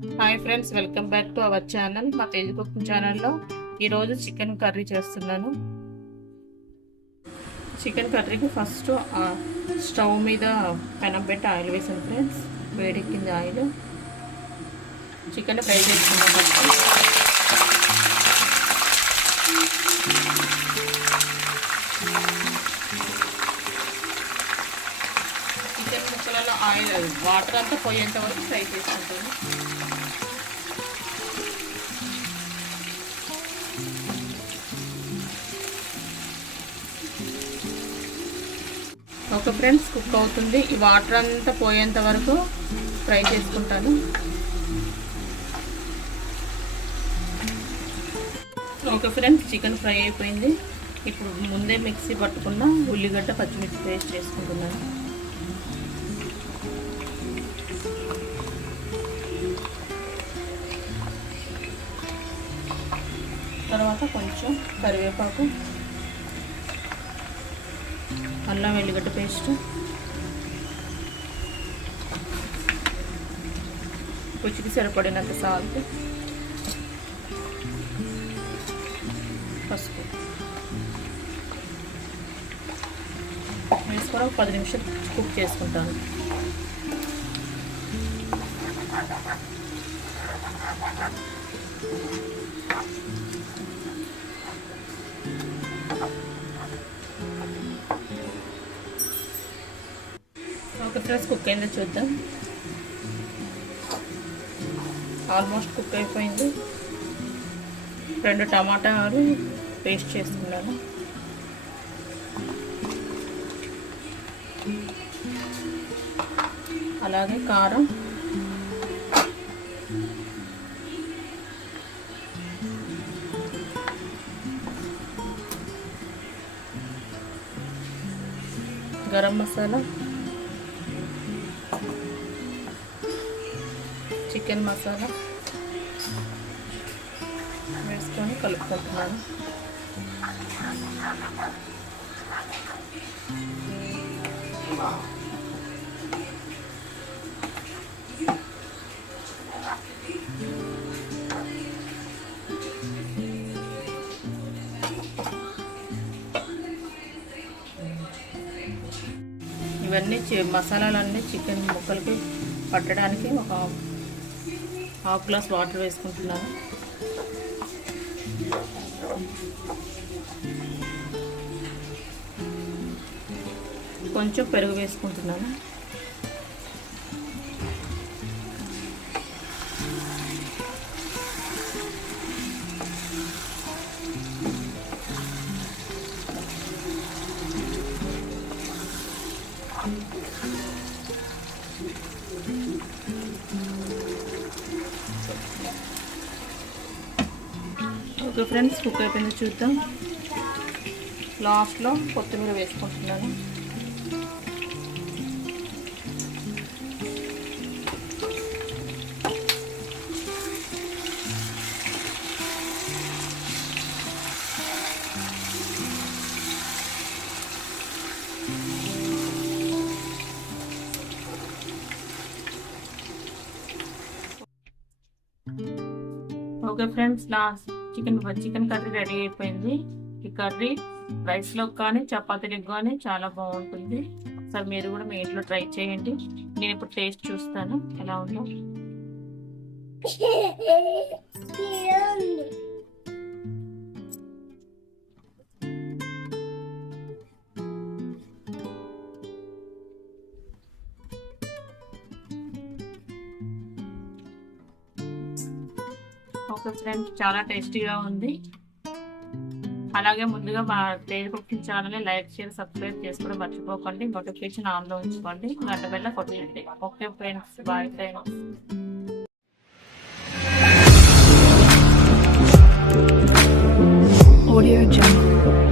Hi friends, welcome back to our channel. మా తేజ్ కుకింగ్ ఛానల్లో ఈరోజు చికెన్ కర్రీ చేస్తున్నాను. చికెన్ కర్రీకి ఫస్ట్ స్టవ్ మీద పెనం పెట్టి ఆయిల్ వేసాను ఫ్రెండ్స్. వేడెక్కింది ఆయిల్. చికెన్ ఫ్రై చేసుకున్నాను ఫస్ట్. చికెన్ ముక్కలలో ఆయిల్ వాటర్ అంతా పోయేంత వరకు ఫ్రై చేసుకుంటాను. ఓకే ఫ్రెండ్స్, కుక్ అవుతుంది. ఈ వాటర్ అంతా పోయేంత వరకు ఫ్రై చేసుకుంటాను. ఓకే ఫ్రెండ్స్, చికెన్ ఫ్రై అయిపోయింది. ఇప్పుడు ముందే మిక్సీ పట్టుకున్న ఉల్లిగడ్డ పచ్చిమిర్చి పేస్ట్ చేసుకుంటున్నాను. తర్వాత కొంచెం కరివేపాకు, అల్లం వెల్లిగడ్డ పేస్ట్, రుచికి సరిపడినంత సాల్ట్, పసుపు వేసుకొని 10 నిమిషాలు కుక్ చేసుకుంటాను. ఒక ఫ్రెండ్స్ కుక్ అయిందో చూద్దాం. ఆల్మోస్ట్ కుక్ అయిపోయింది. 2 టమాటాలు పేస్ట్ చేసుకున్నాను. అలాగే కారం, గరం మసాలా, చికెన్ మసాలా వేసుకొని కలుపుకుంటున్నాను. ఇవన్నీ మసాలాలన్నీ చికెన్ ముక్కలకి పట్టడానికి ఒక హాఫ్ గ్లాస్ వాటర్ వేసుకుంటున్నాను. కొంచెం పెరుగు వేసుకుంటున్నాను. ఓకే ఫ్రెండ్స్, కుక్ అయిపోయింది చూద్దాం. లాస్ట్లో కొత్తిమీర వేసుకుంటున్నాను. Okay friends, chicken curry ready అయిపోయింది. ఈ కర్రీ రైస్లో కానీ చపాతీలకు కానీ చాలా బాగుంటుంది. సార్ మీరు కూడా మీ ఇంట్లో ట్రై చేయండి. నేను ఇప్పుడు టేస్ట్ చూస్తాను ఎలా ఉందో. ఓకే ఫ్రెండ్స్, చాలా టేస్టీగా ఉంది. అలాగే ముందుగా మా తేజ్ కుకింగ్ ఛానల్ని లైక్ చేసి సబ్స్క్రైబ్ చేసుకోవడం మర్చిపోకండి. నోటిఫికేషన్ ఆన్లో ఉంచుకోండి. గంట బెల్ల కొట్టండి. Okay friends, bye friends. Audio Jungle.